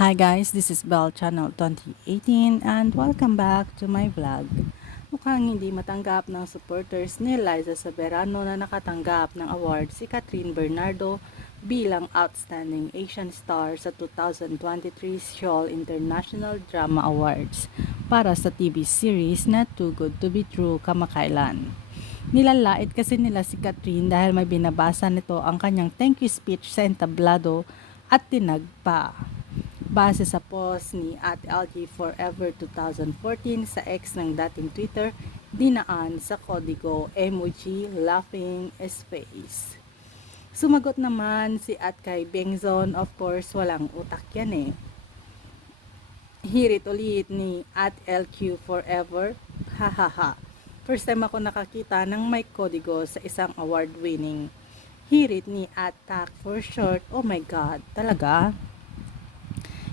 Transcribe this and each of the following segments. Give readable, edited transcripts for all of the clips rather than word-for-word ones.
Hi guys, this is Bell Channel 2018 and welcome back to my vlog. Mukhang hindi matanggap ng supporters ni Liza Soberano na nakatanggap ng award si Catherine Bernardo bilang Outstanding Asian Star sa 2023 Seoul International Drama Awards para sa TV series na Too Good to Be True kamakailan. Nilalait kasi nila si Catherine dahil may binabasa nito ang kanyang thank you speech sa entablado at tinagpa. Base sa post ni @LG Forever 2014 sa ex ng dating Twitter, dinaan sa kodigo emoji laughing face. Sumagot naman si @kay Bengzon, of course walang utak yan eh. Hirit ulit ni @LQ Forever, hahaha. First time ako nakakita ng may kodigo sa isang award-winning. Hirit ni @Tak for short, oh my god, talaga?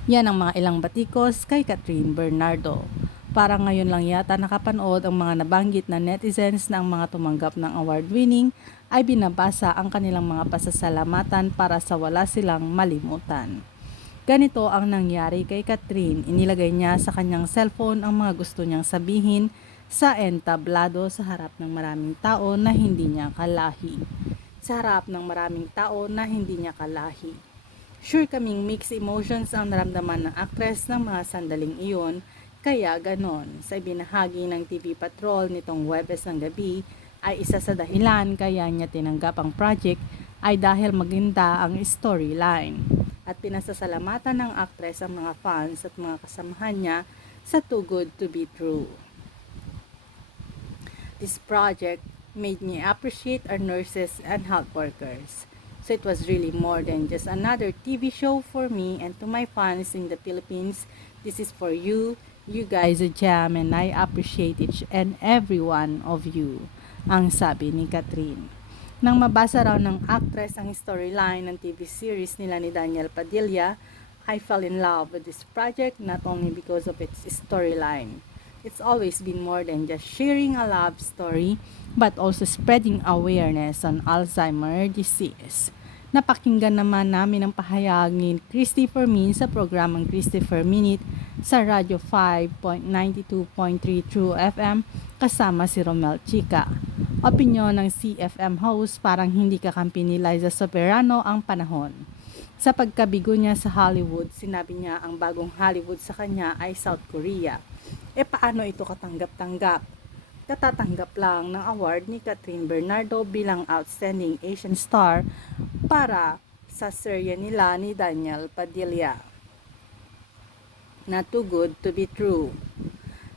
Yan ang mga ilang batikos kay Catherine Bernardo. Para ngayon lang yata nakapanood ang mga nabanggit na netizens na ang mga tumanggap ng award-winning ay binabasa ang kanilang mga pasasalamatan para sa wala silang malimutan. Ganito ang nangyari kay Catherine. Inilagay niya sa kanyang cellphone ang mga gusto niyang sabihin sa entablado sa harap ng maraming tao na hindi niya kalahi. Sa harap ng maraming tao na hindi niya kalahi. Sure kaming mixed emotions ang naramdaman ng aktres ng mga sandaling iyon, kaya ganon. Sa ibinahagi ng TV Patrol nitong Huwebes ng gabi, ay isa sa dahilan kaya niya tinanggap ang project ay dahil maganda ang storyline. At pinasasalamatan ng aktres ang mga fans at mga kasamahan niya sa Too Good to Be True. This project made me appreciate our nurses and health workers. So it was really more than just another TV show for me, and to my fans in the Philippines, this is for you. You guys are jam and I appreciate each and every one of you, ang sabi ni Catherine. Nang mabasa raw ng actress ang storyline ng TV series nila ni Daniel Padilla, I fell in love with this project not only because of its storyline. It's always been more than just sharing a love story, but also spreading awareness on Alzheimer's disease. Napakinggan naman namin ang pahayag ni Christopher Min sa programang Christopher Minute sa Radyo 5.92.3 True FM kasama si Romel Chica. Opinyon ng CFM host, parang hindi kakampi ni Liza Soberano ang panahon. Sa pagkabigo niya sa Hollywood, sinabi niya ang bagong Hollywood sa kanya ay South Korea. Paano ito katanggap-tanggap? Katatanggap lang ng award ni Catherine Bernardo bilang Outstanding Asian Star para sa serye nila ni Daniel Padilla na Too Good to Be True.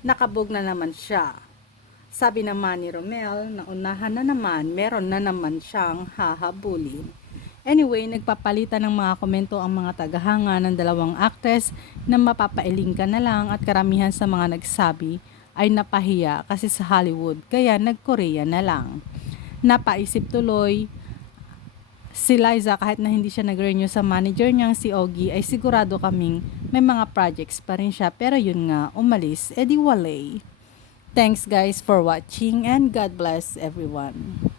Nakabog na naman siya. Sabi naman ni Romel na unahan na naman, meron na naman siyang hahabulin. Anyway, nagpapalitan ng mga komento ang mga tagahanga ng dalawang actress na mapapailing ka na lang, at karamihan sa mga nagsabi ay napahiya kasi sa Hollywood kaya nag-Korea na lang. Napaisip tuloy si Liza, kahit na hindi siya nag-renew sa manager niyang si Ogie, ay sigurado kaming may mga projects pa rin siya, pero yun nga, umalis, edi walay. Thanks guys for watching and God bless everyone.